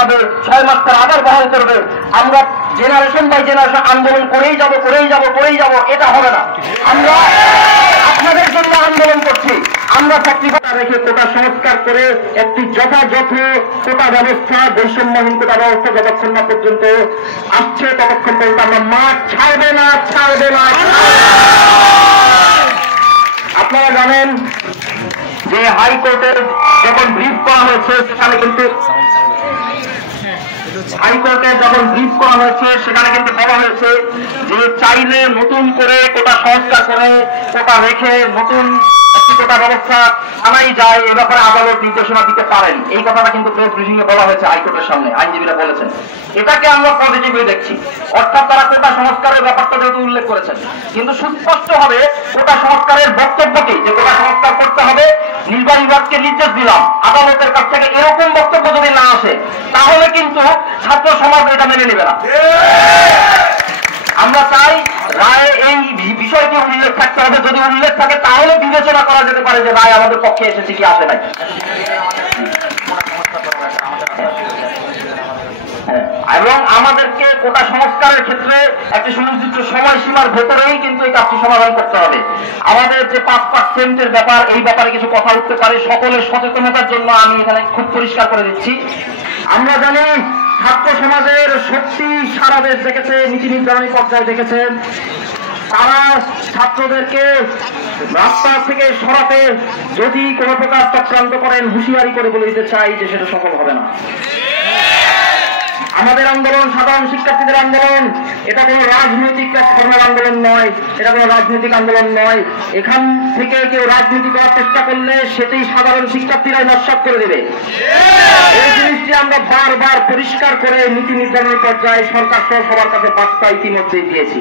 হবে 6 মাস পর আবার বহাল করবে। আমরা জেনারেশন বাই জেনারেশন আন্দোলন করেই যাব, এটা হবে না। আমরা আপনাদের জন্য আন্দোলন করছি। আমরা চাকরিটা রেখে কোটা সংস্কার করে একটি যথাযথ কোটা ব্যবস্থা, বৈষম্যহীন কোটা ব্যবস্থা যতক্ষণ না পর্যন্ত আসছে ততক্ষণ পর্যন্ত আমরা মাঠ ছাড়বে না। আপনারা জানেন যে হাইকোর্টের যখন ব্রিফ করা হয়েছে সেখানে কিন্তু বলা হয়েছে যে চাইলে নতুন করে কোটা সংস্কার করে কোটা রেখে নতুন কোটা ব্যবস্থা আনাই যায়, এ ব্যাপারে আদালত নির্দেশনা দিতে পারেন। এই কথাটা কিন্তু প্রেস ব্রিফিং এ বলা হয়েছে হাইকোর্টের সামনে, আইনজীবীরা বলেছেন। এটাকে আমরা পজিটিভলি দেখছি, অর্থাৎ তারা কোটা সংস্কারের ব্যাপারটা যেহেতু উল্লেখ করেছেন, কিন্তু সুস্পষ্ট হবে কোটা সংস্কারের বক্তব্যটি যে কোটা সংস্কার করতে হবে। নির্বাহী বিভাগকে নির্দেশ দিলাম, আদালতের কাছ থেকে এরকম বক্তব্য যদি না আসে তাহলে কিন্তু ছাত্র সমাজ এটা মেনে নেবে না। আমরা চাই রায়ে এই বিষয়টি উল্লেখ থাকতে হবে, যদি উল্লেখ থাকে তাহলে বিবেচনা করা যেতে পারে যে রায় আমাদের পক্ষে এসেছে কি আসে নাই। এবং আমাদেরকে কোটা সংস্কারের ক্ষেত্রে একটি সুনির্দিষ্ট সময়সীমার ভেতরেই কিন্তু এই কাজটি সমাধান করতে হবে। আমাদের যে 5% ব্যাপার, এই ব্যাপারে কিছু কথা উঠতে পারে, সকলের সচেতনতার জন্য আমি এখানে খুব পরিষ্কার করে দিচ্ছি। আমরা জানি ছাত্র সমাজের শক্তি সারা দেশ দেখেছে, নীতি নির্ধারণী পর্যায়ে দেখেছেন। তারা ছাত্রদেরকে রাস্তা থেকে সরাতে যদি কোনো প্রকার চক্রান্ত করেন, হুঁশিয়ারি করে বলে দিতে চাই যে সেটা সফল হবে না। আমাদের আন্দোলন সাধারণ শিক্ষার্থীদের আন্দোলন, এটা কোনো রাজনৈতিক প্ল্যাটফর্মের আন্দোলন নয়, এটা কোনো রাজনৈতিক আন্দোলন নয়। এখান থেকে কেউ রাজনীতি করার চেষ্টা করলে সেটি সাধারণ শিক্ষার্থীরাই নস্যাৎ করে দেবে। এই জিনিসটি আমরা বারবার পরিষ্কার করে নীতি নির্ধারণের পর্যায়ে সরকার সহ সবার কাছে বার্তা ইতিমধ্যেই দিয়েছি।